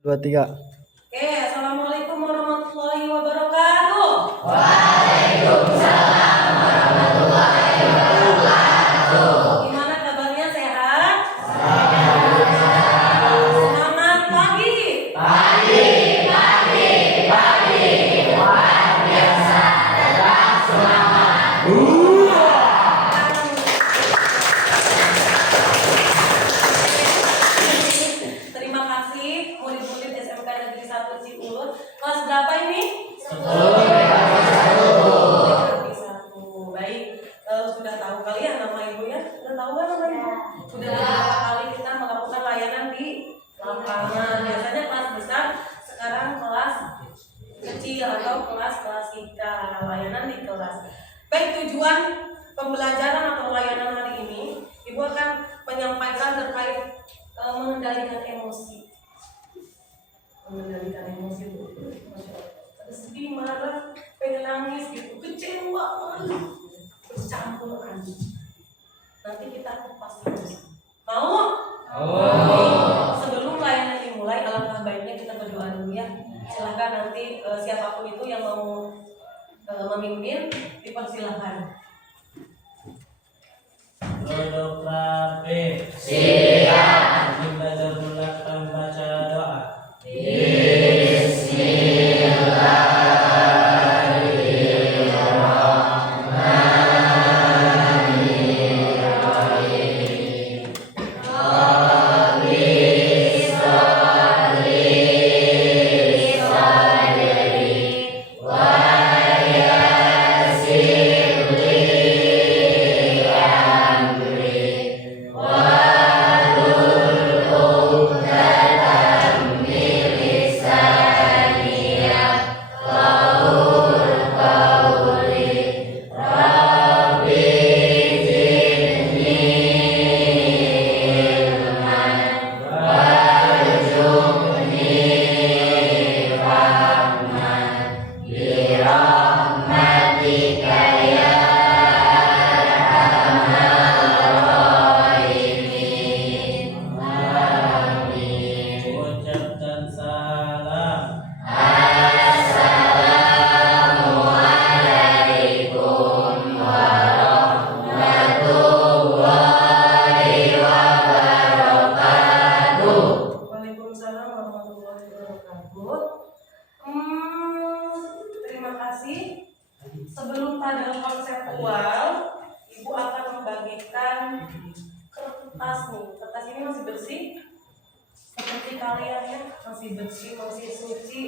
Dua, tiga. Oke, assalamualaikum warahmatullahi wabarakatuh. Waalaikumsalam warahmatullahi wabarakatuh. Gimana kabarnya, sehat? Sehat. Semangat pagi. Pagi. Luar biasa. Tetap semangat. Terima kasih murid-murid SMK Negeri 1 Ciulut. Kelas berapa ini? 10. Baik, sudah tahu kalian nama ibunya? Sudah tahu kan nama ibu? Sudah beberapa kali kita melakukan layanan di lapangan. Biasanya kelas besar, sekarang kelas kecil atau kelas kita, layanan di kelas. Baik, tujuan pembelajaran atau layanan hari ini, Ibu akan menyampaikan terkait mengendalikan emosi. Mengendalikan emosi itu, sedih, marah, pengen nangis gitu, kecewa, bercampur aduk. Nanti kita kupas itu. Mau? Sebelum layanan dimulai, alangkah baiknya kita berdoa dulu ya. Silahkan nanti siapapun itu yang mau memimpin, dipersilahkan. Duduk rapi. Siap. Kita belajar mulakan baca doa. Ucapkan salam. Waalaikumsalam warahmatullahi wabarakatuh. Terima kasih. Sebelum pada konseptual, Ibu akan membagikan kertas nih. Kertas ini masih bersih, seperti kalian ya, masih bersih, masih suci,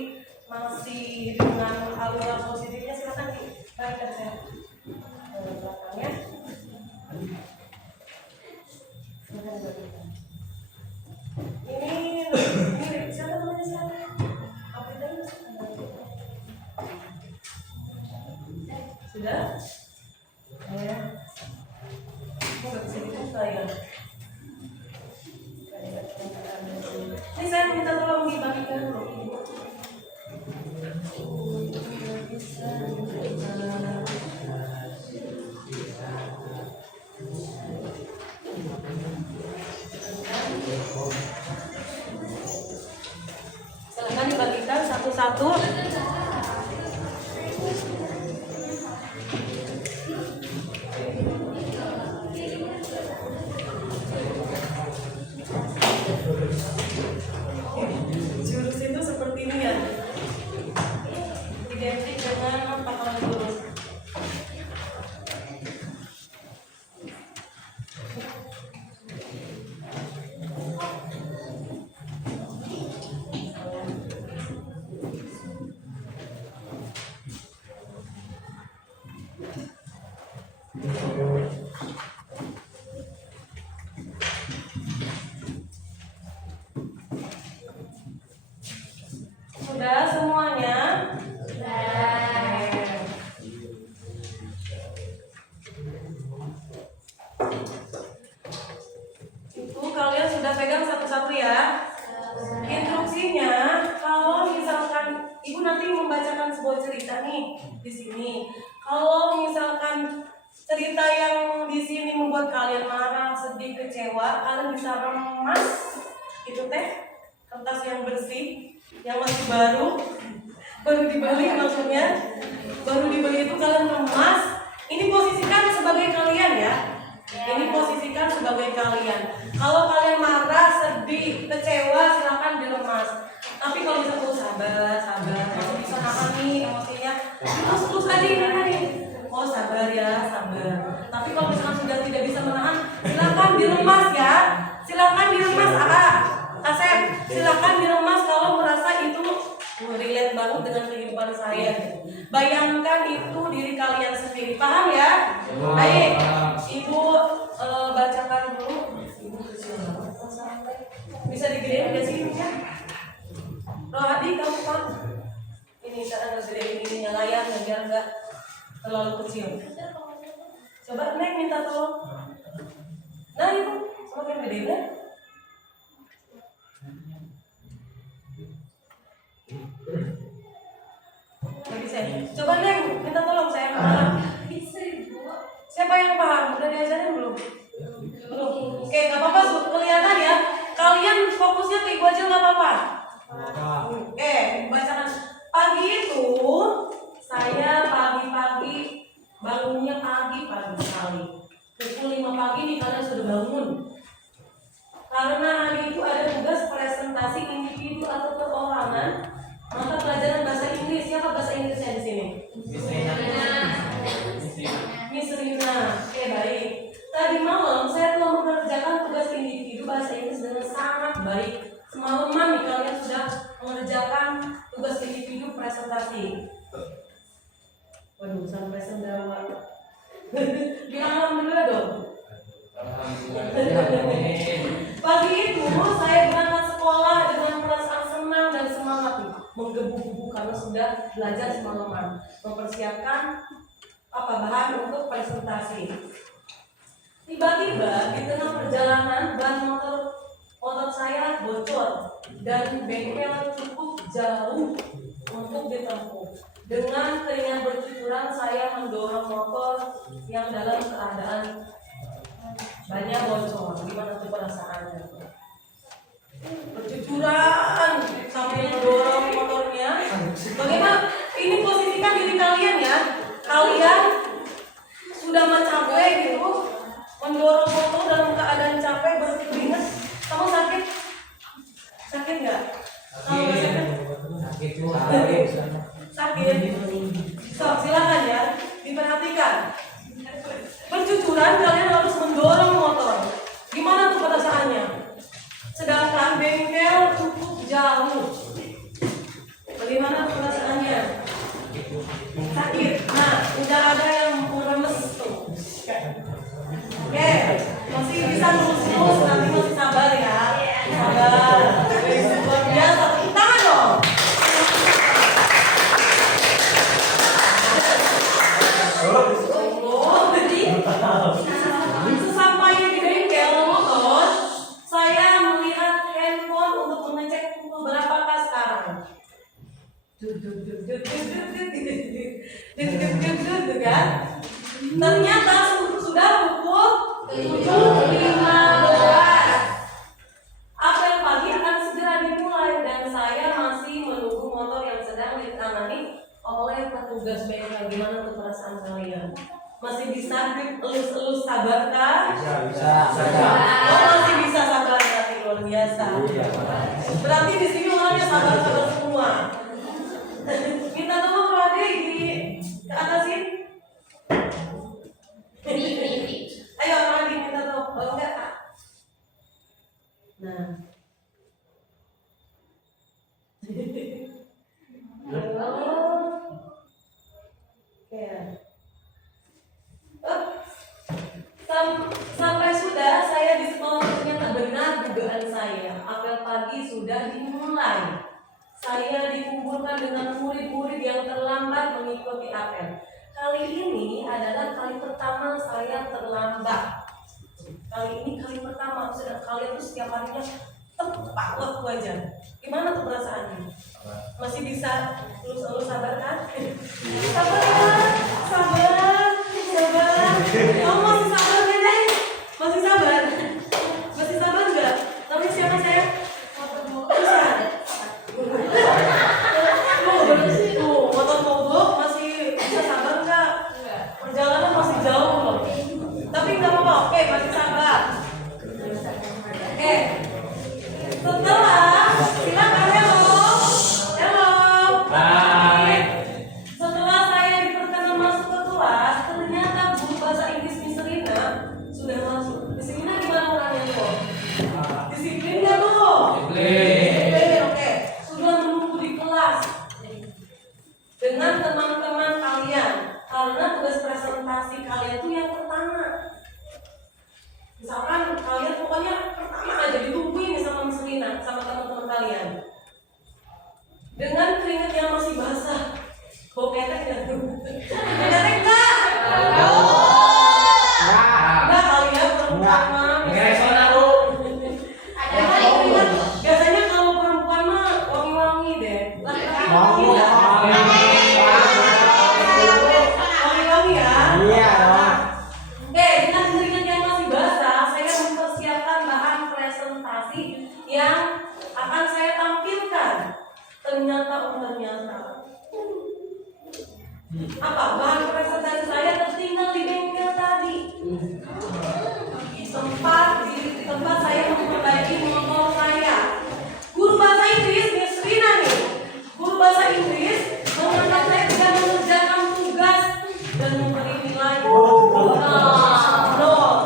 masih dengan aura positifnya. Silakan dibagikan saya belakangnya. Silakan dibagikan. Ini siapa namanya siapa? Apa itu? Sudah? Ya. Nggak bisa dibuka ya. Ini saya minta tolong dibagikan dulu. Silahkan dibagikan satu-satu. Jurus itu seperti ini ya, identik dengan pahlawan jurus. Sudah semuanya? Itu kalian sudah pegang satu-satu ya. Instruksinya, kalau misalkan Ibu nanti membacakan sebuah cerita nih di sini. Kalau misalkan cerita yang di sini membuat kalian marah, sedih, kecewa, kalian bisa remas itu teh kertas yang bersih, yang masih baru dibeli maksudnya, baru dibeli itu kalian kemas. Ini posisikan sebagai kalian ya. Ini posisikan sebagai kalian. Kalau kalian marah, sedih, kecewa, silakan diremas. Tapi kalau bisa sabar, masih bisa nahan nih emosinya. Terus aja ini tadi. Oh sabar ya, sabar. Tapi kalau misalkan sudah tidak bisa menahan, silakan diremas ya. Silakan diremas, Asep. Silakan diremas kalau merasa itu relate banget dengan kehidupan saya. Bayangkan itu diri kalian sendiri. Paham ya? Baik. Ibu bacakan dulu. Ibu kecil banget. Bisa digedein nggak sih ya? Rohadi kamu kan? Ini cara ngegedein ininya layarnya biar nggak terlalu kecil. Coba Neng minta tolong. Nah ibu, semakin gede ya? Nggak bisa. Coba Neng minta tolong saya paham. Siapa yang paham? Udah diajarin belum? Belum. Oke, nggak apa-apa. Kelihatan ya. Kalian fokusnya ke ibu aja nggak apa-apa. Oke, bacakan. Pagi itu saya pagi-pagi bangunnya pagi sekali. Pukul 5 pagi nih kalian sudah bangun. Karena hari itu ada tugas presentasi individu atau perorangan mata pelajaran bahasa Inggris. Siapa bahasa Inggrisnya di sini? Miss Rina. Oke, baik. Tadi malam saya telah mengerjakan tugas individu bahasa Inggris dengan sangat baik. Semalaman nih kalian sudah mengerjakan tugas individu presentasi. Waduh, sampai sendawa. Bilang alhamdulillah dong. Pagi itu saya berangkat sekolah dengan perasaan senang dan semangat nih, menggebu-gebu karena sudah belajar semalaman, mempersiapkan bahan untuk presentasi. Tiba-tiba di tengah perjalanan ban motor saya bocor dan bengkel cukup jauh untuk ditempuh. Dengan keringat bercucuran saya mendorong motor yang dalam keadaan banyak bocor. Gimana tuh perasaannya? Bercucuran sampai mendorong motornya. Bagaimana? Ini posisikan diri kalian ya. Kalian sudah capek gitu, mendorong motor dalam keadaan capek, berkeringat. Kamu sakit? Sakit nggak? Kalau nggak sakit? Sakit. So, silakan ya, diperhatikan. Bercucuran kalian harus mendorong motor. Gimana tuh perasaannya? Sedangkan bengkel cukup jauh. Bagaimana perasaannya? Sakit. Nah, udah ada yang meremes tuh. Oke, masih bisa lurus-lurus, nanti masih sabar ya. Sabar. Luar biasa. Tangan dong. Sesampainya di bengkel motor, saya melihat handphone untuk mengecek pukul berapakah sekarang. Kan? Ternyata sudah pukul 7.15. Apel pagi akan segera dimulai dan saya masih menunggu motor yang sedang ditangani oleh petugas bengkel. Gimana tuh perasaan kalian? Masih bisa elus-elus sabar kan? Bisa. Oh, masih bisa sabar, berarti luar biasa. Berarti di sini orangnya sabar-sabar semua. Minta tolong Rode ke atasin. Ayo Rode minta tolong, kalau enggak Kak. Nah. Sampai sudah saya di sekolah ternyata benar dugaan saya. Apel pagi sudah dimulai. Saya dikumpulkan dengan murid-murid yang terlambat mengikuti apel. Kali ini adalah kali pertama saya terlambat. Kali ini kali pertama. Sudah kalian tuh setiap harinya tepat waktu aja. Gimana tuh perasaannya? Masih bisa lulus sabar kan? Sabar. Kamu masih sabar nggak deh? Masih sabar nggak? Namanya siapa saya? Bisa. Enggak, enggak. Enggak kali ya perempuan mah. Biasanya kalau perempuan mah wangi-wangi deh. Laki-laki wangi ya. Iya. Dengan keringat yang masih basah, saya mempersiapkan bahan presentasi yang akan saya tampilkan. Ternyata. Apa? Bahan presentasi saya tertinggal di bengkel tadi. Di tempat saya memperbaiki motor saya. Guru bahasa Inggris, Miss Rina nih. Guru bahasa Inggris mengangkat saya tidak mengerjakan tugas dan memberi nilai.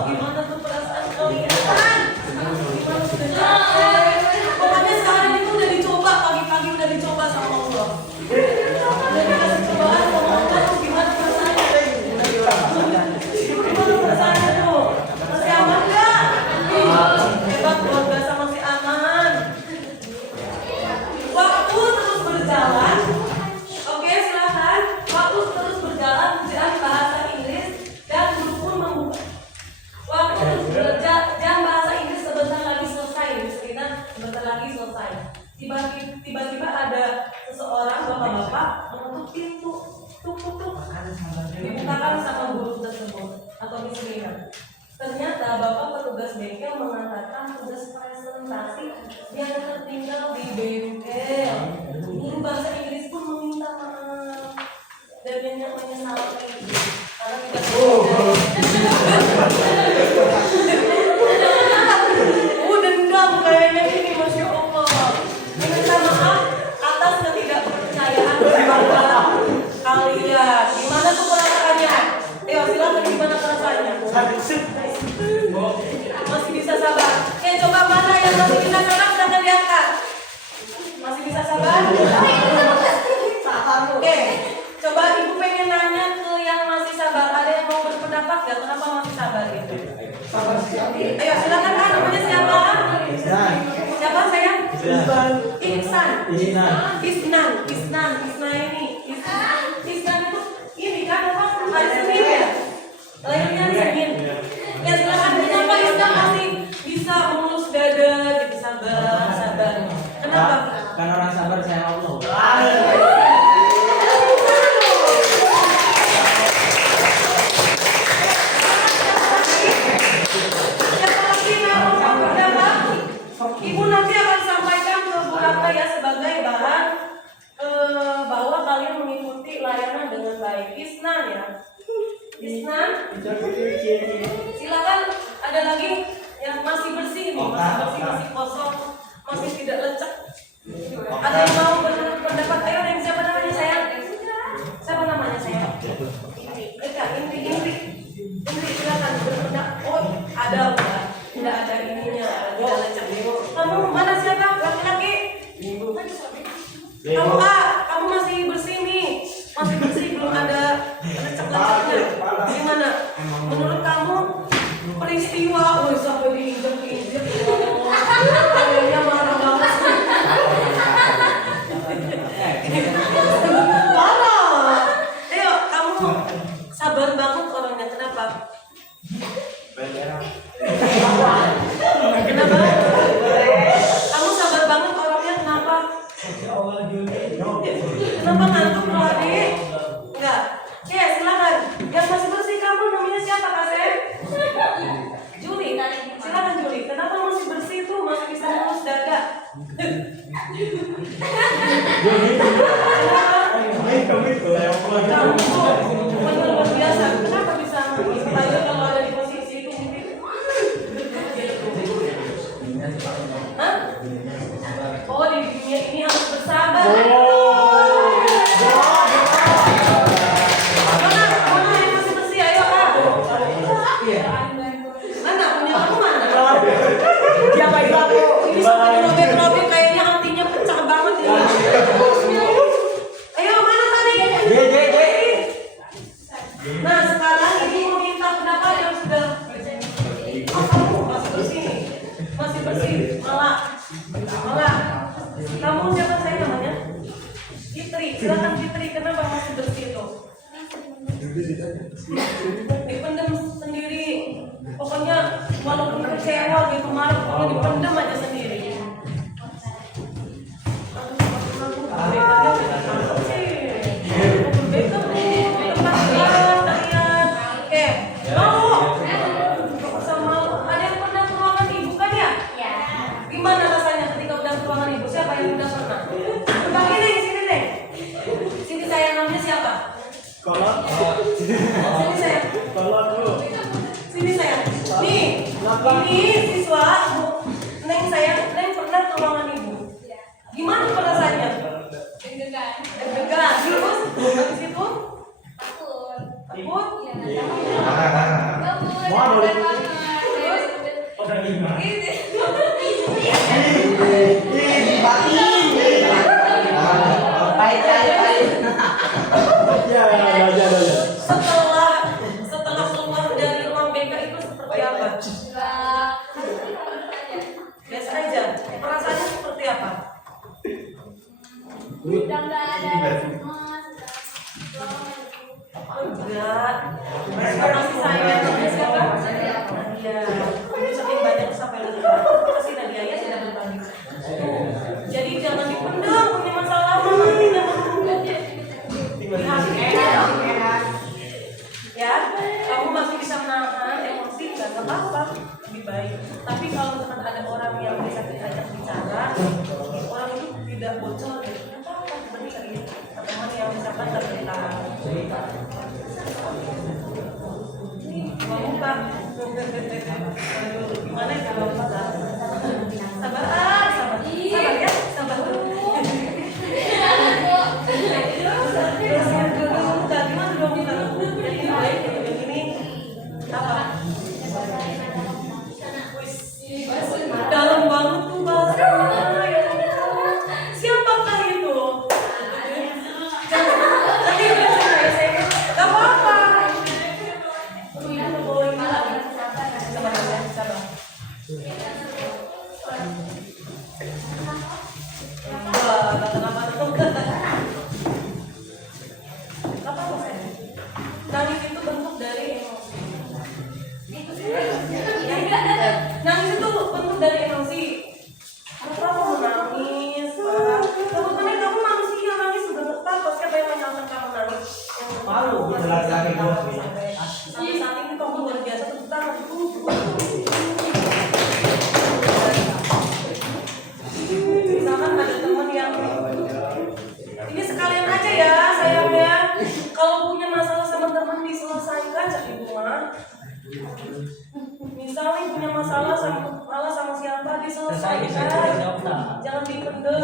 Gimana tuh perasaan kalian? Gimana sudah capek? Pokoknya sekarang itu udah dicoba, pagi-pagi udah dicoba sama Allah. Udah dikasih cobaan sama Allah, gimana perasaannya? Gimana perasaannya tuh? Masih aman gak? Hebat, luar biasa masih aman. Waktu terus berjalan. Oke, silakan. Waktu terus berjalan, jam bahasa Inggris dan guru pun membuka. Waktu terus berjalan, jam bahasa Inggris sebentar lagi selesai. Sebentar lagi selesai. Tiba-tiba ada seseorang bapak-bapak mengetuk pintu. Tuk. Dibukakan sama guru tersebut atau Miss Rina. Ternyata bapak petugas bengkel mengatakan tugas presentasi yang tertinggal di bengkel. Guru bahasa Inggris pun meminta maaf dan menyesali karena tidak dendam kayaknya ini, Masya Allah. Minta maaf atas ketidakpercayaan kalian. Gimana tuh perasaannya? Ayo silakan, gimana perasaannya? Masih bisa sabar? Coba mana yang masih bisa sabar, silahkan diangkat. Masih bisa sabar? Coba ibu pengen nanya ke yang masih sabar. Ada yang mau berpendapat nggak? Kenapa masih sabar gitu? Ayo silakan, namanya siapa? Siapa sayang? Ihsan ini. Ihsan itu ini kan apa? Hari Senin ya? Lahirnya hari Senin. Ya silakan, kenapa Ihsan masih bisa mengurus dada gitu, sabar. Kenapa? Karena orang sabar saya Allah. Ibu nanti akan sampaikan ke Bu Raka ya sebagai bahan bahwa kalian mengikuti layanan dengan baik. Isnan ya. Isnan. Silakan, ada lagi yang masih bersih nih, masih kosong, masih tidak lecek. Ada yang mau berpendapat? Ayo, yang siapa namanya sayang? Siapa namanya sayang? Indri, silakan berpendapat. Oh, ada enggak? Tidak ada ininya, tidak lecek. Kamu mana siapa? Laki-laki? Kamu masih bersih nih, masih bersih, belum ada lecek-leceknya. Gimana? Menurut kamu peristiwa, sampai diinjek-injek, kayaknya marah banget. Parah. Ayo, kamu sabar banget orangnya. Kenapa? Kenapa? Kamu sabar banget orangnya, kenapa? Kenapa ngantuk loh adik? Enggak. Oke, silakan. Yang masih bersih kamu namanya siapa, Kak Sem? Juli. Silakan Juli. Kenapa masih bersih tuh? Masih bisa ngurus dada? Kamu luar biasa. Kenapa bisa ngurus dada kalau ada di posisi itu? Hah? Oh, di dunia ini harus bersabar. Mana yang masih bersih? Ayo, Kak. Mana? Punya kamu mana? Dia kayak aku. Ini sampai dirobek-robek, kayaknya hatinya pecah banget ini. Ayo, mana tadi? Nah, sekarang ibu meminta pendapat yang sudah. Oh, kamu masih bersih nih. Masih bersih. Malah. Kamu siapa saya namanya? dipendam sendiri. Pokoknya walaupun kecewa gitu marah, pokoknya dipendam aja sendiri. Ini siswa, Neng pernah ke ruangan ibu. Gimana perasaannya? Deg-degan. Terus habis itu? Takut. Setelah keluar dari ruang BK itu seperti apa? Biasa aja. Perasaannya seperti apa? Enggak. Masih sayang sama siapa? Nadia. Udah saking banyak sampai lupa. Pasti Nadia ya sudah berbagi. Jadi jangan dipendam, punya masalah nanti jangan ya, kamu masih bisa menahan emosi, nggak apa-apa, lebih baik. Tapi kalau misalkan ada orang yang bisa kita ajak bicara, orang itu tidak bocor, ya nggak apa-apa, sebenarnya teman yang misalkan terbentak. Mau buka, gimana kalau kita sabar ya, sabar. Gimana dong kita? Jadi baik ini apa? Dalam banget tuh bahasanya. Siapakah itu? Nanti saya nggak apa-apa. Sabar. Nangis itu bentuk dari emosi. Nangis itu bentuk dari emosi. Kenapa kamu nangis? Kamu manusia nangis juga apa? Siapa yang menyalahkan kamu nangis? Malu, laki-laki gue. Sampai saat ini kamu luar biasa tepuk tangan. Misalkan ada teman yang ini sekalian aja ya sayangnya, kalau punya masalah sama teman diselesaikan di rumah. Misalnya punya masalah sama siapa diselesaikan, jangan dipendam.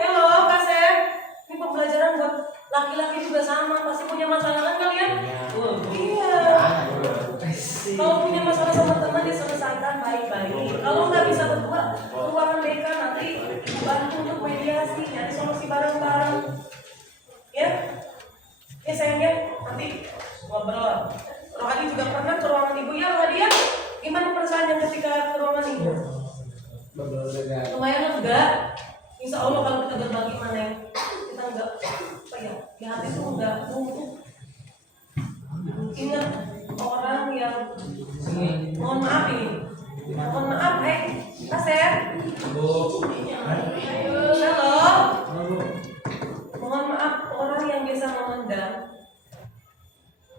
Halo Kak Sep, ini pembelajaran buat laki-laki juga sama, pasti punya masalah kan kalian? Iya. Kalau punya masalah sama teman diselesaikan baik-baik. Kalau nggak bisa berdua, ruangan BK nanti bantu untuk mediasi, nyari solusi bareng-bareng. Ya sayangnya nanti ngobrol. Rohadi juga pernah ke ruangan ibu ya, Rohadi ya? Gimana perasaannya ketika ke ruangan ibu? Lumayan lega. Insya Allah kalau kita berbagi mana kita nggak apa ya, di hati itu nggak numpuk. Ingat orang yang mohon maaf Kasep. Halo. Mohon maaf, orang yang biasa memendam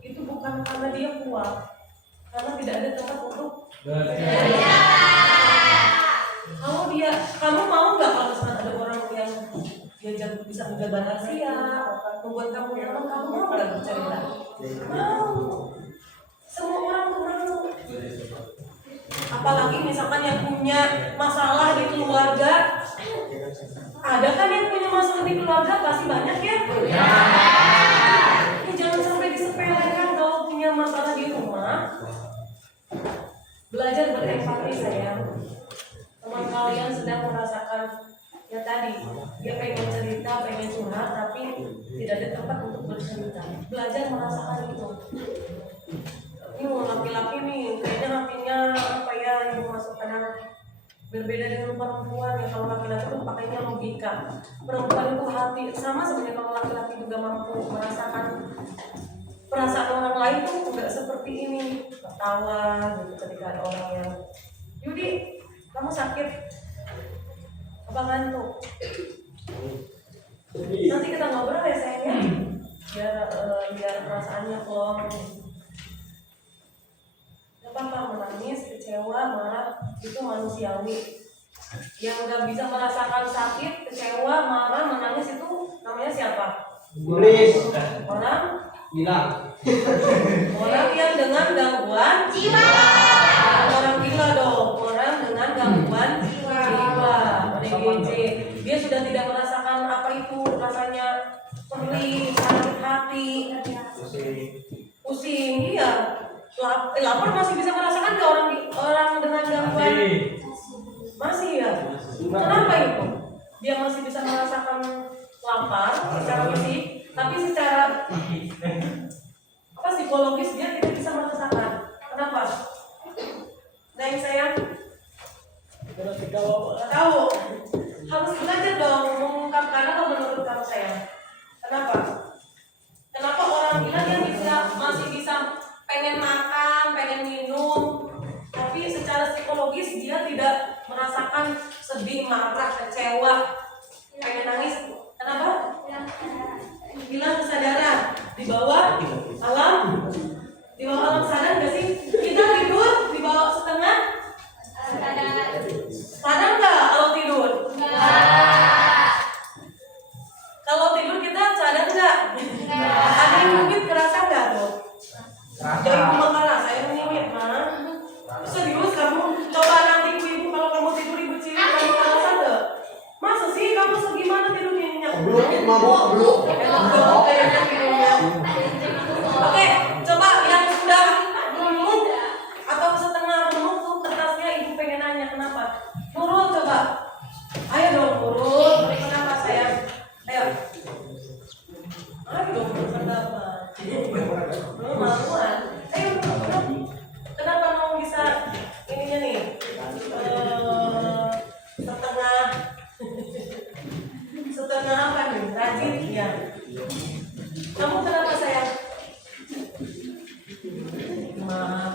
itu bukan karena dia kuat, karena tidak ada tempat untuk kamu mau nggak kalau misalkan ada orang yang diajak bisa menjaga rahasia, membuat kamu nyaman, kamu mau nggak bercerita? Mau. Semua orang tuh mau. Apalagi misalkan yang punya masalah di keluarga, ada kan yang punya masalah di keluarga pasti banyak ya. Jangan sampai disepelekan kalau punya masalah di rumah. Belajar berempati sayang. Teman kalian sedang merasakan ya tadi, dia pengen cerita, pengen curhat, tapi tidak ada tempat untuk bercerita. Belajar merasakan itu. Ini laki-laki nih, kayaknya hatinya apa ya yang memasukkan berbeda dengan perempuan ya. Kalau laki-laki itu pakainya logika, perempuan itu hati. Sama sebenarnya kalau laki-laki juga mampu merasakan perasaan orang lain tuh nggak seperti ini, ketawa gitu ketika ada orang yang, Yudi, kamu sakit? Apa ngantuk? Nanti kita ngobrol ya sayangnya, biar perasaannya plong. Gak apa-apa, menangis, kecewa, marah itu manusiawi. Yang nggak bisa merasakan sakit, kecewa, marah, menangis itu namanya siapa? Iblis. Orang Gila. orang yang dengan gangguan Jiwa. orang gila dong, orang dengan gangguan jiwa, ODGJ. Dia sudah tidak merasakan apa itu rasanya perih, sakit hati, pusing. Iya, lapar masih bisa merasakan nggak orang dengan gangguan? Masih ya. Kenapa itu? Dia masih bisa merasakan lapar secara fisik, tapi secara psikologis dia tidak bisa merasakan. Kenapa? Nah, sayang, tahu harus belajar dong mengungkapkan apa menurut kamu sayang. Kenapa? Kenapa orang gila dia masih bisa pengen makan, pengen minum, tapi secara psikologis dia tidak merasakan sedih, marah, kecewa, pengen nangis. Kenapa? Hilang kesadaran di bawah alam sadar nggak sih? Kita tidur di bawah setengah sadar nggak kalau tidur? Kalau tidur kita sadar nggak? Ada yang mungkin kerasa nggak tuh? Jadi makanya saya menyimit mah. Serius kamu? Coba nanti ibu kalau kamu tidur ibu cilik kamu kerasa nggak? Masa sih kamu segimana tidurnya nyenyak? Belum, mabuk. Enak dong kayaknya tidurnya. Oke, coba yang sudah remuk atau setengah remuk tuh kertasnya ibu pengen nanya kenapa? Nurul coba. Ayo dong Nurul, kenapa sayang? Ayo. Ayo dong, kenapa? Belum maluan. Ayo, kenapa mau bisa ininya nih? Setengah apa nih? Rajin ya. Kamu kenapa sayang?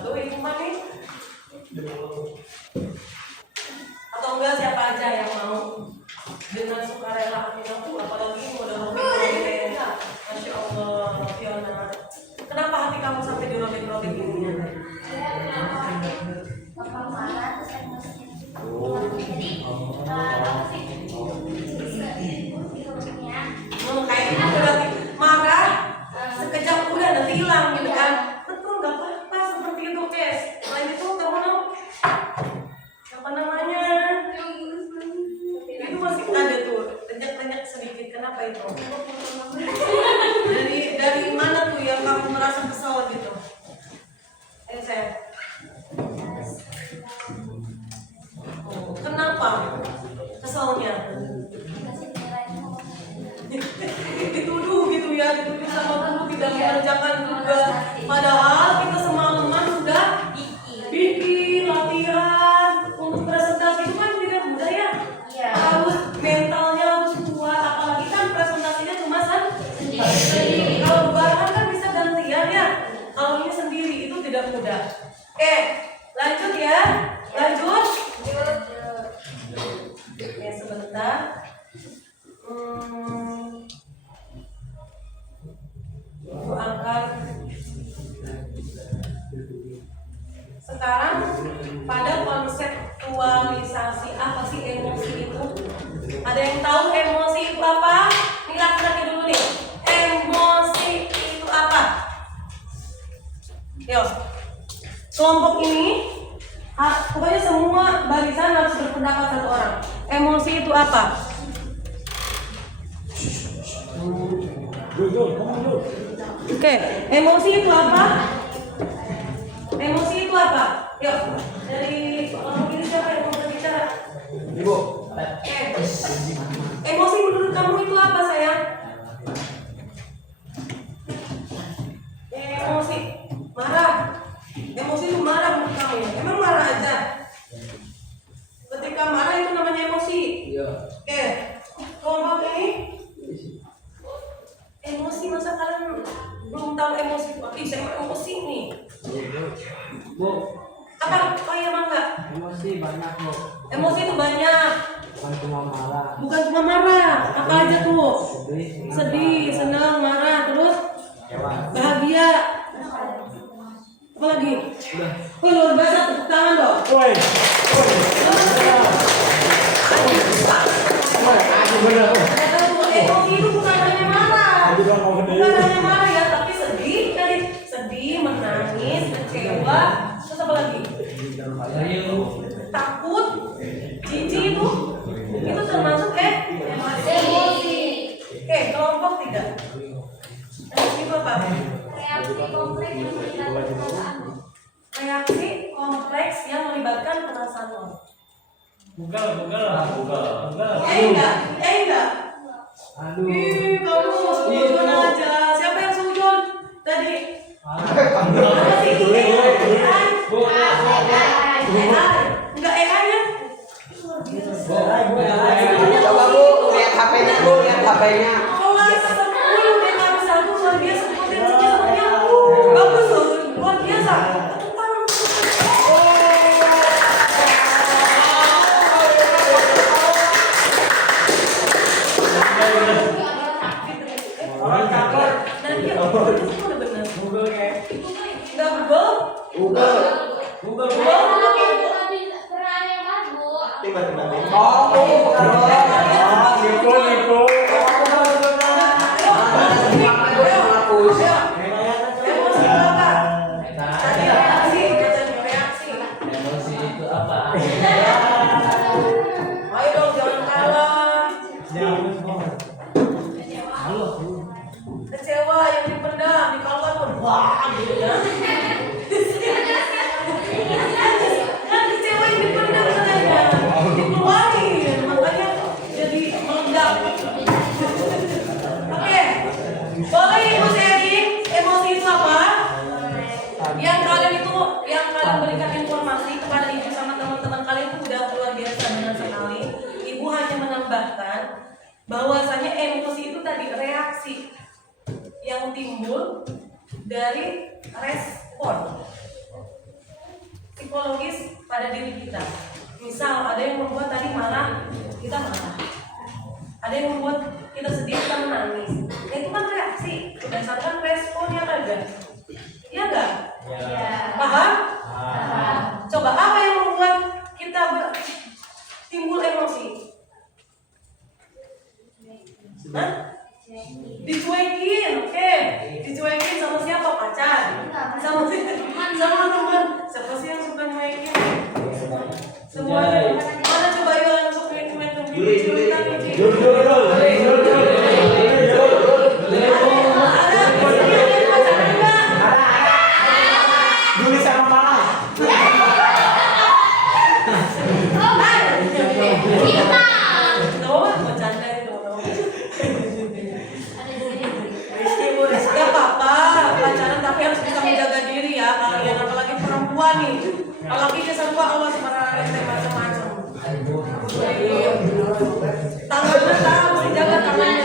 Tuh ibu nih. Atau enggak siapa aja yang mau dengan sukarela amin aku, apalagi modal robek-robek. Masya Allah, Fiona. Kenapa hati kamu sampai dirobek-robek ini? Kayaknya berarti marah sekejap udah nanti hilang gitu kan? Betul, nggak apa-apa seperti itu guys. Selain itu kamu apa namanya? Itu masih ada tuh renyak-renyak sedikit. Kenapa itu? Dari mana tuh yang kamu merasa kesal gitu? Ayo saya. Kenapa kesalnya? Dituduh gitu ya, dituduh sama guru tidak mengerjakan tugas. Padahal kita semalaman sudah bikin latihan untuk presentasi itu kan tidak mudah ya. Harus mentalnya harus kuat, apalagi kan presentasinya cuma sendiri. Kalau barengan kan bisa gantian ya. Kalau ini sendiri itu tidak mudah. Oke, lanjut ya. Lanjut. Oke, sebentar. Aku angkat. Sekarang pada konseptualisasi apa sih emosi itu? Ada yang tahu emosi itu apa? Ini laki-laki dulu nih. Emosi itu apa? Yuk. Kelompok ini pokoknya semua barisan harus berpendapat satu orang. Emosi itu apa? Oke, emosi itu apa? Emosi itu apa? Yuk, dari kelompok ini siapa yang mau berbicara? Ibu. Emosi menurut kamu itu apa sayang? Emosi marah. Emosi itu marah menurut kamu ya? Emang marah aja? Ketika marah itu namanya emosi. Iya. Oke, kelompok ini emosi masa kalian belum tahu emosi itu. Ih, saya emosi nih. Bu, Apa? Oh iya mangga. emosi banyak bu. Emosi itu banyak. Bukan cuma marah. Bukan cuma marah. Apa aja tuh? Sedih, Senang, marah, terus kecewa. bahagia. Apa lagi? Udah. Oh, luar biasa, tepuk tangan dong. Woi. Aku bener. Emosi itu bukan hanya marah. Aku juga mau Bukan hanya marah ya, tapi sedih, tadi sedih, menangis, kecewa, terus apa lagi? Takut, jijik itu termasuk emosi. Oke, kelompok 3. Emosi itu apa? Reaksi kompleks yang melibatkan perasaan. Google. Enggak. Aduh. Ih, kamu sujud aja. Siapa yang sujud tadi? Apa sih ini? Enggak AI ya? Coba Bu, lihat HP-nya Bu, lihat HP-nya. Kelas 10 dengan 1 luar biasa potensinya seperti aku. Bagus loh, luar biasa. Tepuk tangan. Orang cakep. Dan dia udah bener. Google kayak. Udah Google? Google. Google. Tiba-tiba. Oh, Niko. Emosi apa? Reaksi. Emosi itu apa? Ayo dong, jangan kalah. Kecewa yang dipendam, dikeluarkan, wah gitu ya. Kan kecewa yang dipendam saja, dikeluarin, makanya jadi meledak. Oke, boleh Ibu sharing emosi itu apa? Yang kalian berikan informasi kepada ibu sama teman-teman kalian itu sudah luar biasa benar sekali. Ibu hanya menambahkan bahwasanya emosi itu tadi reaksi yang timbul dari respon psikologis pada diri kita. Misal ada yang membuat tadi marah, kita marah. Ada yang membuat kita sedih, kita menangis. Nah, itu kan reaksi berdasarkan responnya kan? Iya enggak? Paham? Coba apa yang membuat kita timbul emosi? Hah? Dicuekin, oke. Dicuekin sama siapa? Pacar? Sama teman? Siapa sih yang suka nyuekin? Semuanya. Mana coba yuk langsung nyuekin? Juli. Ada yang pacaran enggak? Juli sama Mala. Tuh, bercanda itu. Rizky apa-apa, pacaran tapi harus bisa menjaga diri ya kalian, apalagi perempuan nih. Apalagi kesan gua awas para macam-macam. Tangannya harus dijaga tangannya.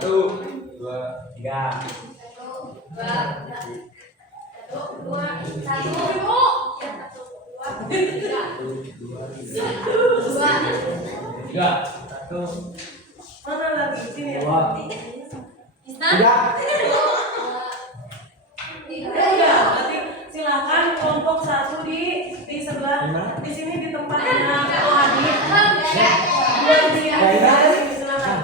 Satu, dua, tiga. Tiga. Satu. Mana lagi? Sini ya. Dua. Tiga. Ya, berarti silakan kelompok satu di sebelah di sini di tempatnya Ko Hadi. Dua di sini, silakan.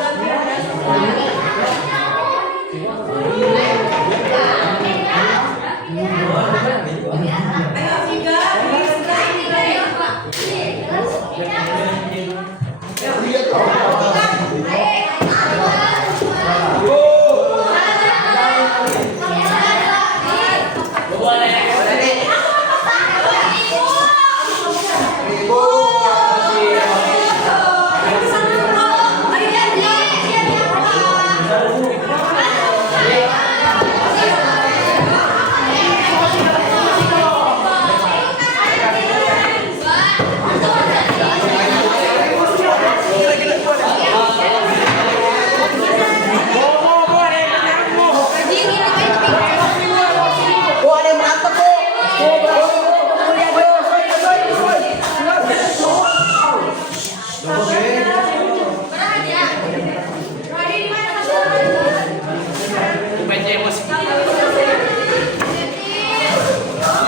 Gantian ya semuanya. Ayo tiga di sebelah sini. Oh, ada yang berantem, Bu.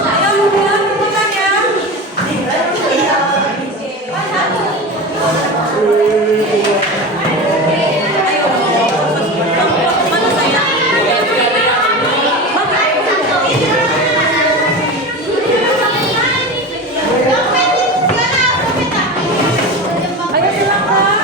Ayo bilang cepetan ya. Ayo. Mana saya? Ayo silakan.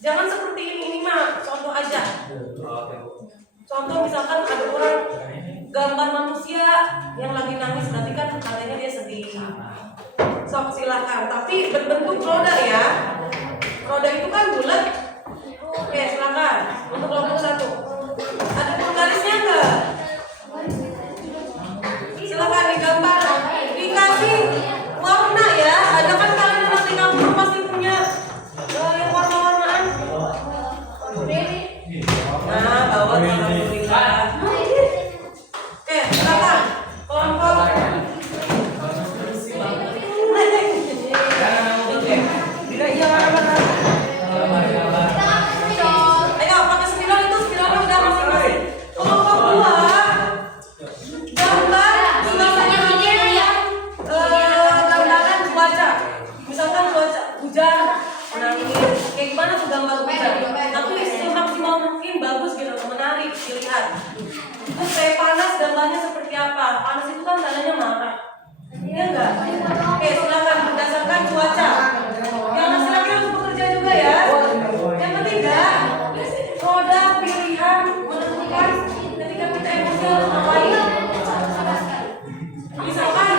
Jangan seperti ini mah contoh aja. Oke. Contoh misalkan ada orang gambar manusia yang lagi nangis, berarti kan katanya dia sedih. Sok silakan, tapi berbentuk roda ya. Roda itu kan bulat. Oke, silakan untuk kelompok 1. Ada penggarisnya enggak? Silakan digambar. Dikasih warna ya. Ada kan kalian yang nanti kamu pasti punya yang warna-warnaan. Nah, bawa alhamdulillah. Oke, silakan. Kelompok. Ayo pakai spiral itu, spiralnya udah masing-masing. Kelompok 2 gambar misalkan yang gambaran cuaca. Misalkan cuaca hujan, nangis. Kayak gimana tuh gambar hujan? Tapi semaksimal mungkin bagus gitu, menarik dilihat. Terus kayak panas, gambarnya seperti apa? Panas itu kan tandanya marah. Iya enggak? Oke, silakan berdasarkan cuaca. Yang laki-laki harus bekerja juga ya. Yang ketiga, roda pilihan menentukan ketika kita emosi harus ngapain. Misalkan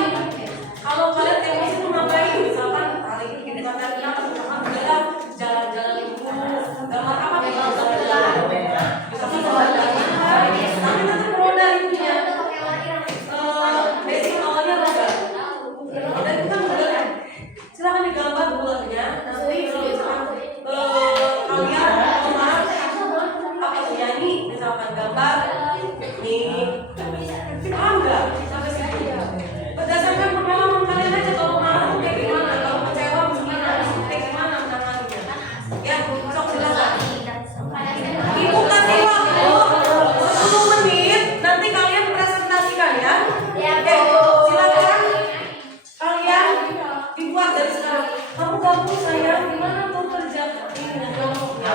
kalau kalian emosi mau ngapain? Misalkan hari ini kita adalah jalan-jalan itu gambar apa? Misalkan tapi nanti roda itu ya. Basic awalnya roda. Roda itu kan bulat. Silakan digambar bulatnya. Nanti kalau misalkan kalian mau apa tuh nyanyi, misalkan gambar nih, paham nggak sampai situ? Berdasarkan pengalaman kalian aja, kalau marah kayak gimana, kalau kecewa kayak gimana menanganinya. Ya, sok silakan. Ibu kasih waktu 10 menit, nanti kalian presentasikan ya. Oke, silakan kalian dibuat dari sekarang. Kamu gabung sayang, gimana tuh kerja ini kelompoknya?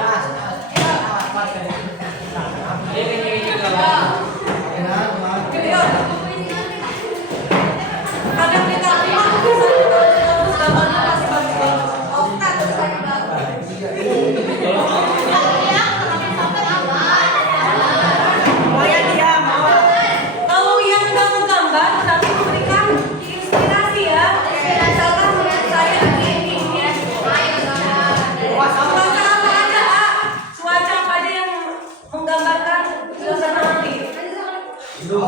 Ada kita rumah bisa terus gambarnya masih bagus-bagus. Kalau yang nggak menggambar tapi memberikan inspirasi ya. Misalkan saya ini. Cuaca apa aja, A? Cuaca apa aja yang menggambarkan suasana hati? Betul,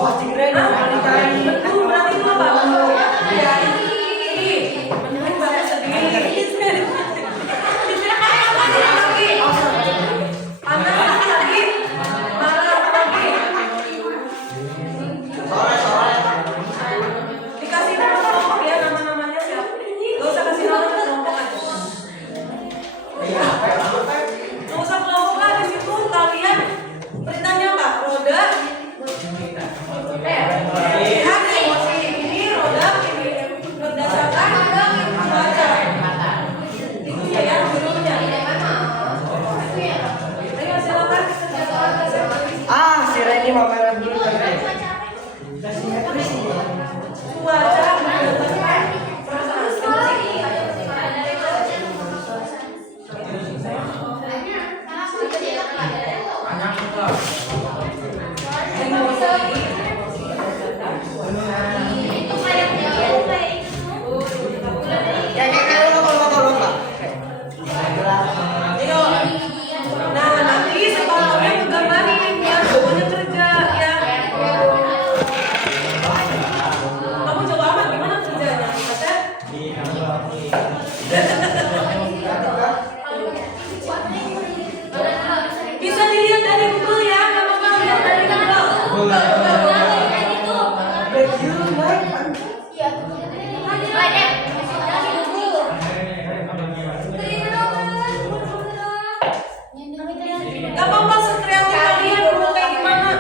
berarti itu apa? Ya, ini mendung bagus sedih. Panas lagi, marah lagi. Dikasih nama kelompok ya, nama-namanya siapa? Gak usah kasih nama kelompok aja. Gak usah kelompok lah, di situ kalian beritanya apa? Roda. Lihat emosi ini roda ini berdasarkan cuaca. Itu ya judulnya. Ayo silakan. Si Reni mau merah dulu. Cuaca berdasarkan perasaan emosi. Ayo. Nah, nanti sekolahnya menggambarin biar semuanya kerja ya. Kamu coba amat gimana kerjanya? Baca. Bisa dilihat dari Google ya, nggak apa-apa lihat dari Google. Gak apa-apa sekreatif kalian mau kayak gimana?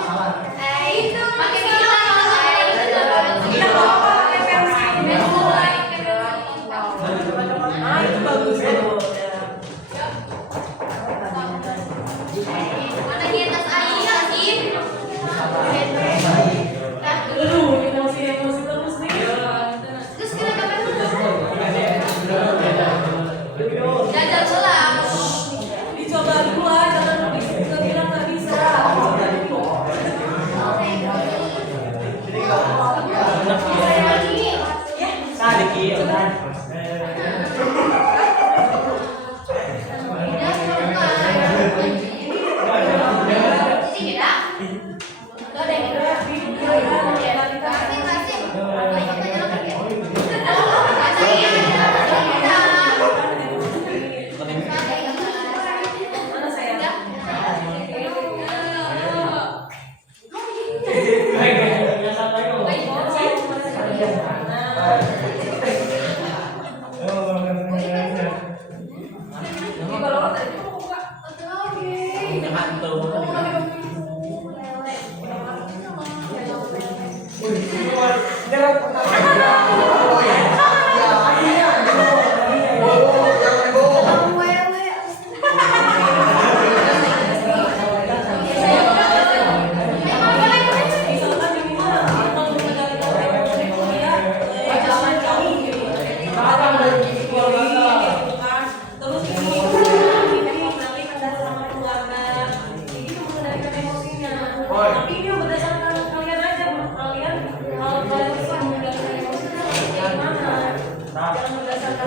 Itu pakai kita. Iya, apa pakai versi. Ah, itu bagus tuh. Mana di atas air, Kim? Aduh, emosi terus nih. Terus kita kapan? Jajal selang. Dicoba dulu jangan bisa bilang nggak bisa. Sini dah. Udah deh. Kasih, kasih. Mana saya? Terus ini nanti kendala sama keluarga. Ini mengendalikan emosinya. Tapi ini berdasarkan kalian aja, kalian kalau kalian bisa mengendalikan emosinya gimana? Jangan berdasarkan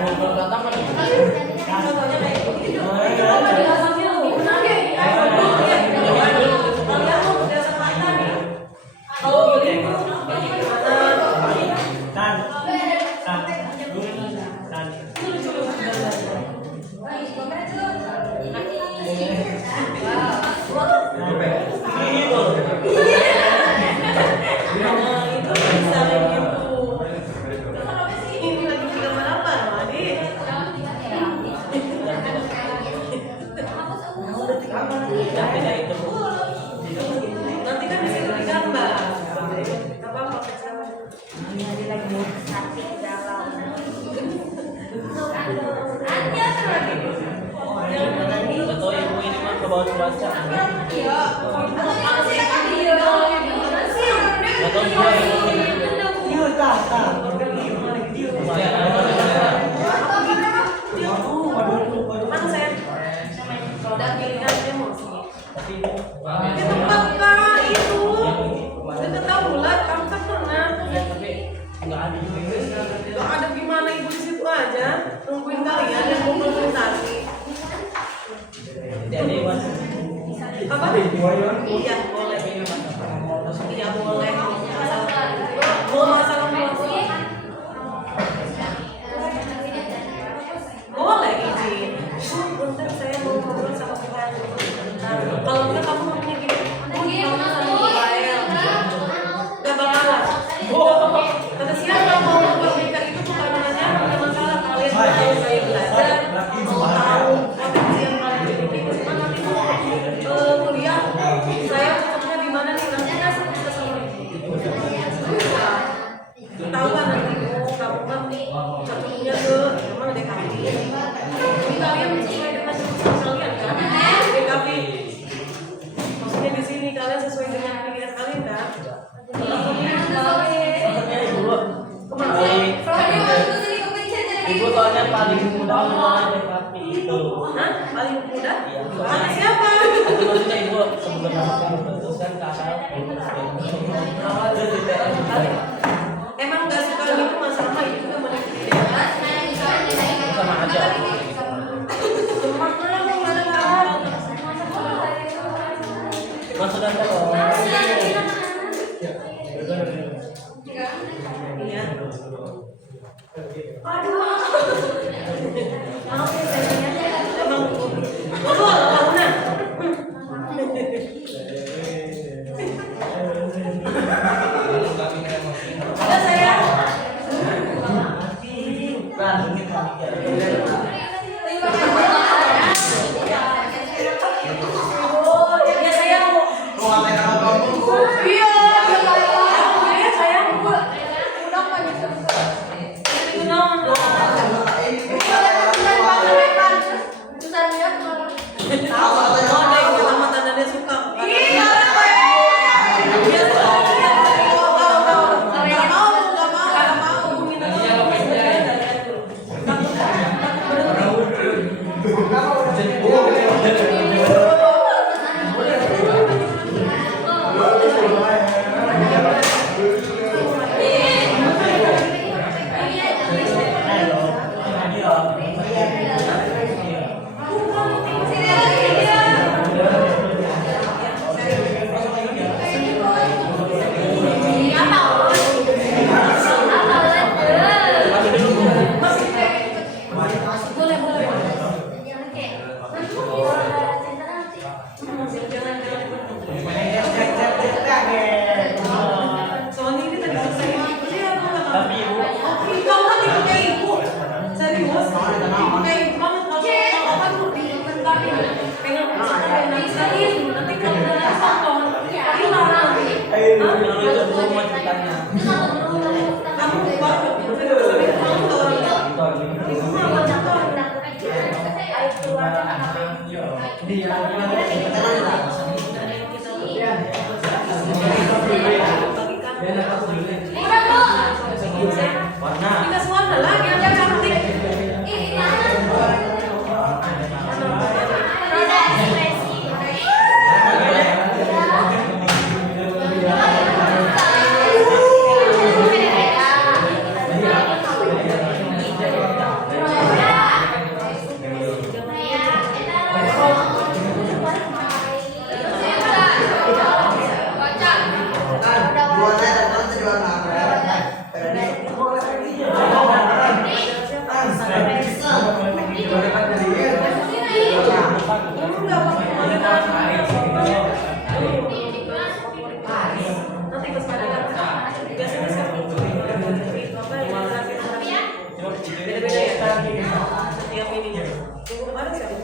contohnya kayak gitu. Kalau dihasilnya lebih benar ya. Kalian mau berdasarkan kita nih. Kalau pilih itu gimana? Itu bisa kayak gitu. Ini lagi gambar apa, Adik? Nanti kan bisa digambar. Apa apa kecil? Atau ibu ini mah ke bawah cuaca. Atau dia Mana saya? Dan pilihan emosi. Di tempat kak itu deket bulat, kamu kan pernah. Gak ada gimana ibu di situ aja nungguin kalian yang mau konsultasi. Apa? Iya boleh. Iya boleh. Mau masalah boleh izin. Bentar saya mau ngobrol sama Tuhan. Kalau enggak kamu ngomongnya gini. Kamu sama Mikael. Gak bakalan. Kata siapa mau nikah itu bukan hanya ada masalah kalian mau tahu saya belajar, mau tahu potensi yang kalian miliki. Cuma nanti kuliah saya cocoknya di mana nih nanti kan bisa sama tahu kan nanti kamu kan cocoknya ke emang DKV. Ini kalian sesuai dengan jurusan kalian kan? DKV. Maksudnya di sini kalian sesuai dengan pilihan kalian kan? Ibu soalnya paling mudah DKV itu. Hah? Paling mudah? Iya. Kata siapa? Itu maksudnya ibu sebelum masuk memutuskan kakak. Emang gak suka gitu mas sama itu juga menikmati Sama aja. makanya mau ada kawan Masuk dan terus. iya aduh maaf ya saya emang ngobrol tahunan ada saya ya saya mau terus kadang-kadang biasanya siapa apa yang beda-beda ya setiap ininya. Minggu kemarin siapa?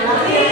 Oke.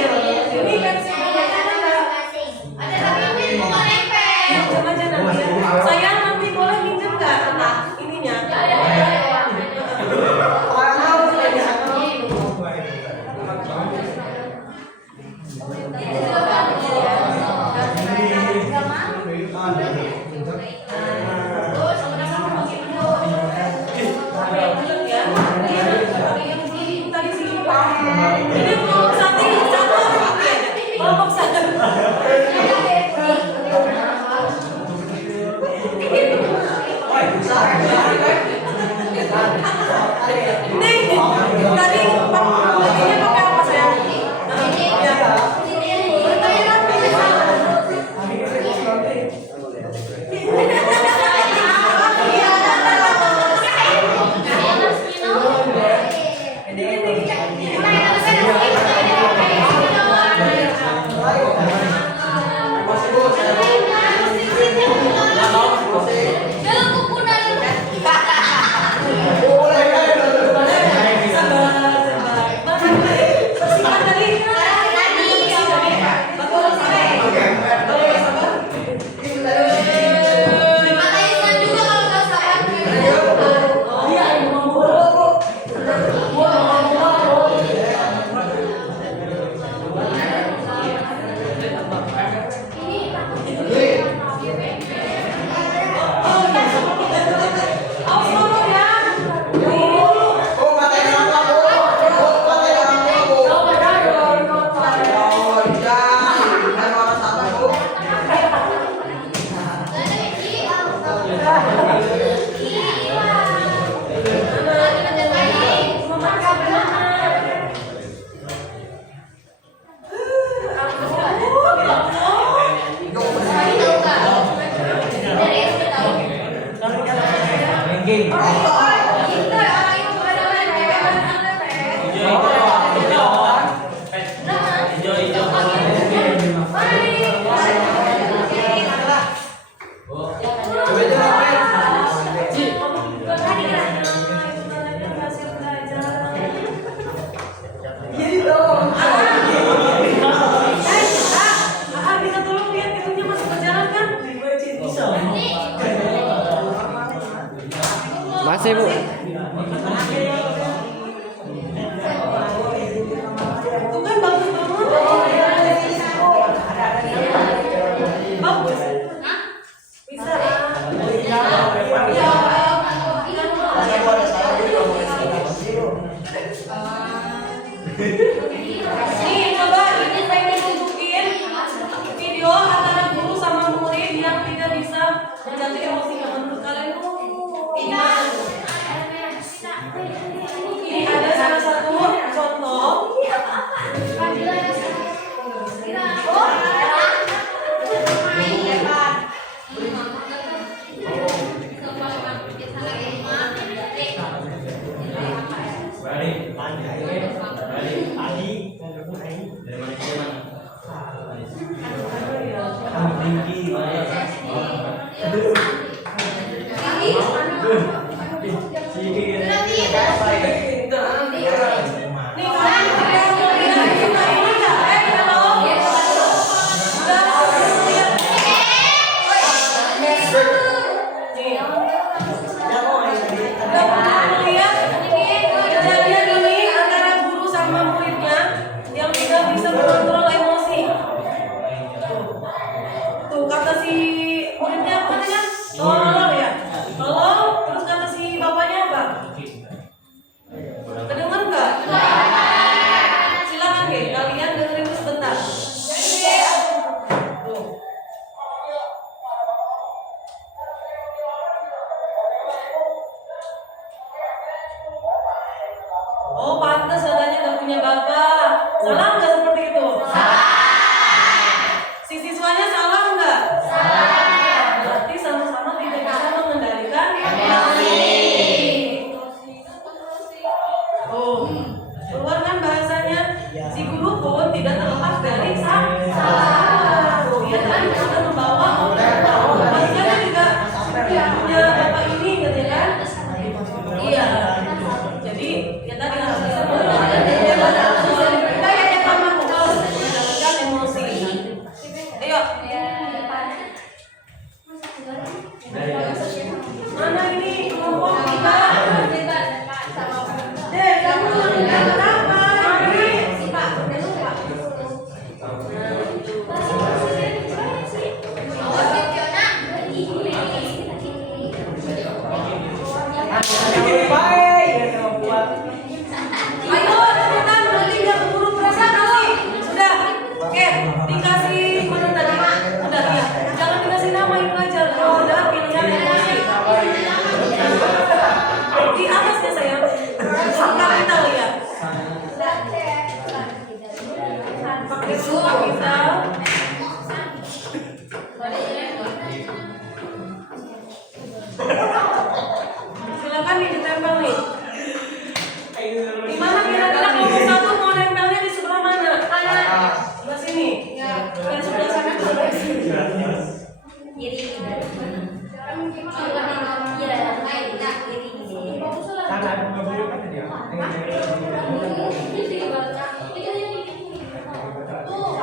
Bisa tolong lihat itunya masih berjalan kan? Masih Bu. Itu kan bagus banget. Bagus. Bisa. Nih coba ini pengen tunjukin video antara guru sama murid yang tidak bisa menjadi emosinya. Menurut kalian tuh gimana? Ini ada salah satu contoh. Nih kalian udah lihat ini nggak? Halo. Kejadian ini antara guru sama muridnya yang tidak bisa mengontrol emosi. Tuh kata si muridnya apa namanya? Tolong ya. Tolong. Terus kata si bapaknya apa? Kedengar nggak? Silakan deh kalian dengerin dulu sebentar. Tuh. Oh, pantas katanya gak punya bapak. Salah nggak seperti itu? Si siswanya salah nggak? Berarti sama-sama tidak bisa mengendalikan emosi. Oh, keluar kan bahasanya? Si guru pun tidak terlepas dari salah. Dia tadi sudah membawa orang. Harusnya juga punya bapak ini, gitu kan? Iya. Jadi kita harus bisa mengendalikan emosi. Ayo. Mana ini kelompok kita? Deh, kamu kenapa? Ini Pak, lupa. Ayo, cepetan, nanti nggak keburu presentasi. Sudah, oke, dikasih mana tadi? Udah ya, jangan dikasih nama itu aja. Kalau udah pilihan emosi. Di atasnya sayang. Kapital ya. Pakai su kapital. Silakan nih ditempel nih. Di mana kira-kira kelompok satu mau nempelnya di sebelah mana? Sebelah sini. Di sebelah sana atau sebelah sini? Tuh,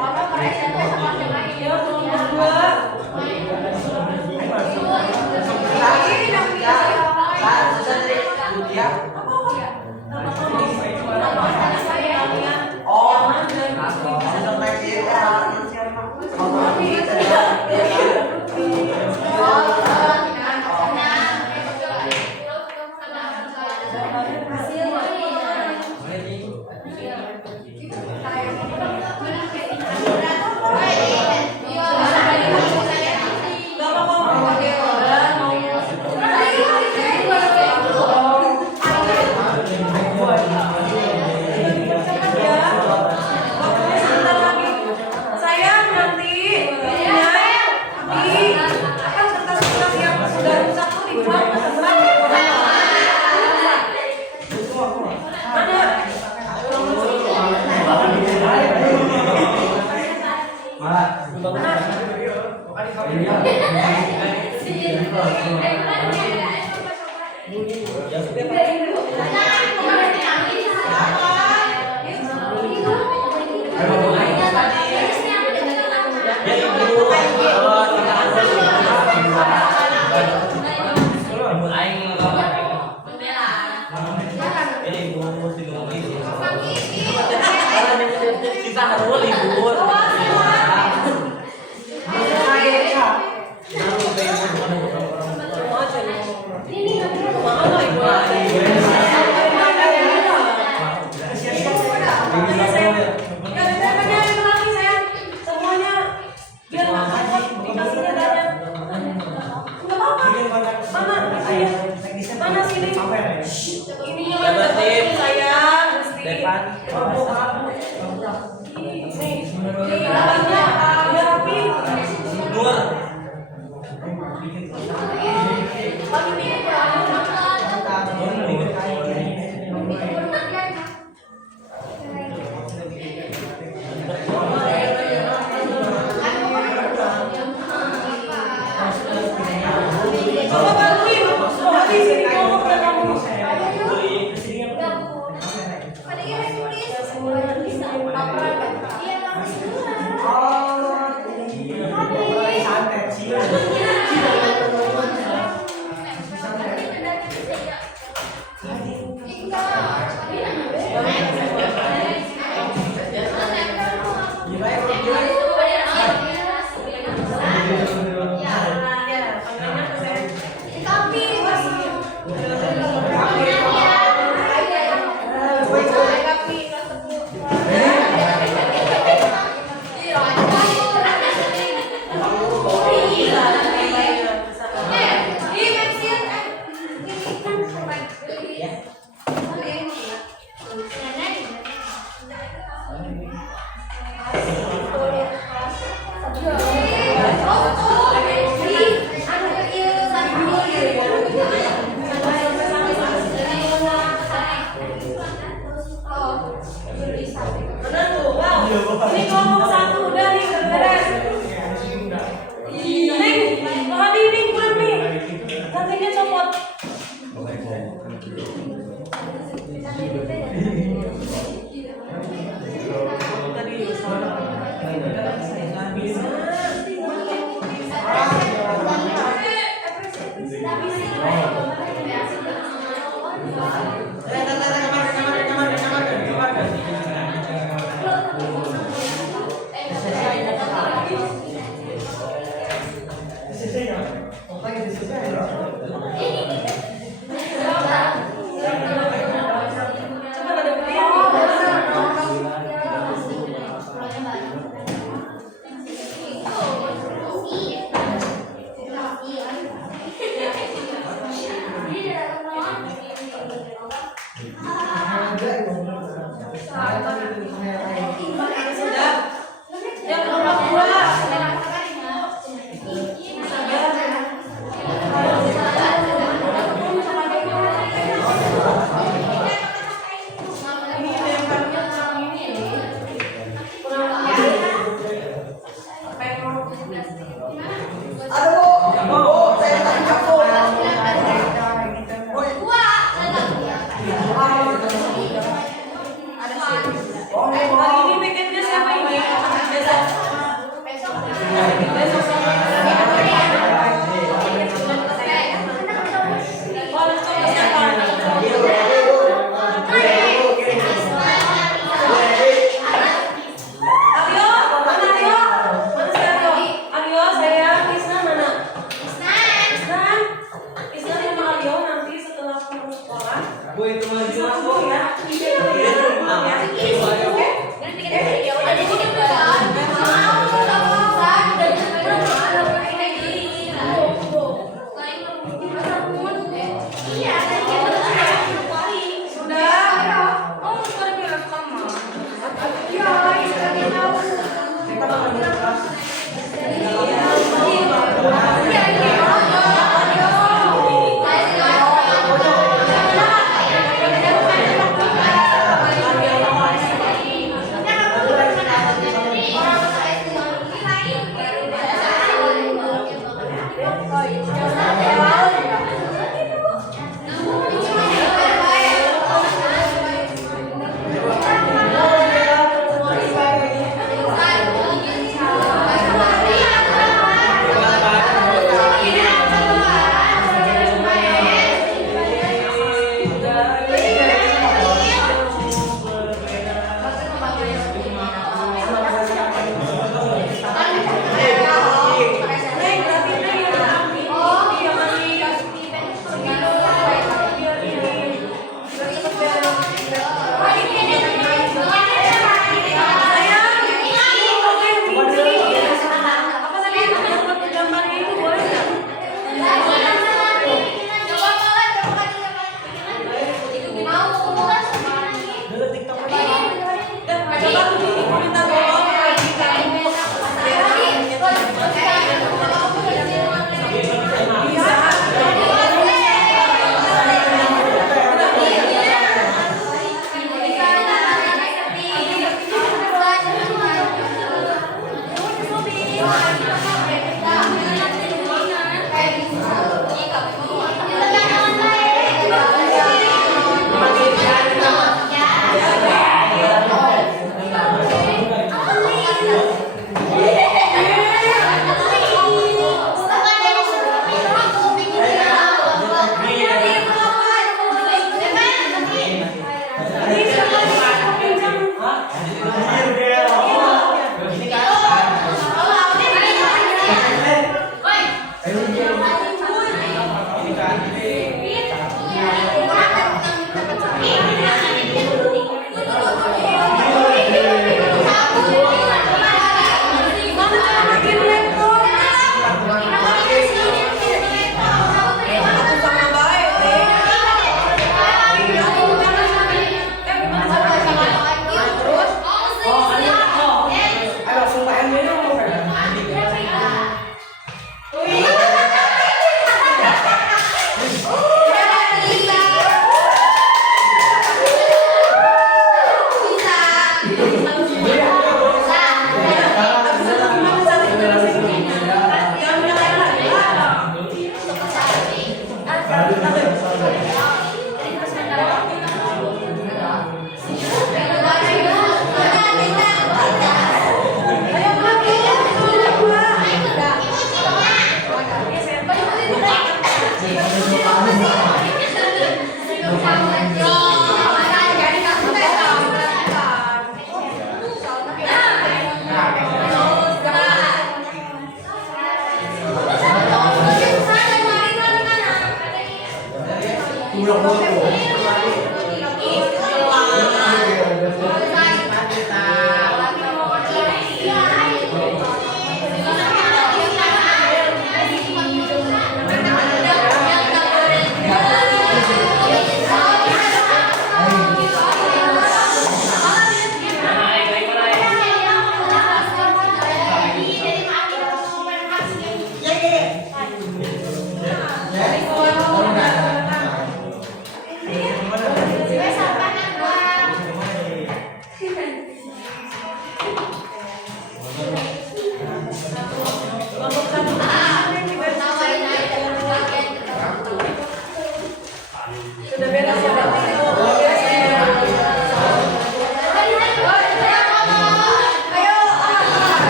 Sisa harus libur. Mana sini? Ini saya mesti nih, rapi. Nur. Coba bantuin. Habis sini kamu udah kamu. Ini kelompok satu udah nih beres. Ning, tadi ning pulang nih. Kantinnya copot.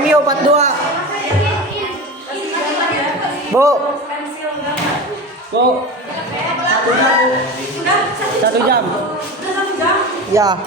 MU 42. Bu. Bu, 1 jam. Udah 1 jam? Ya.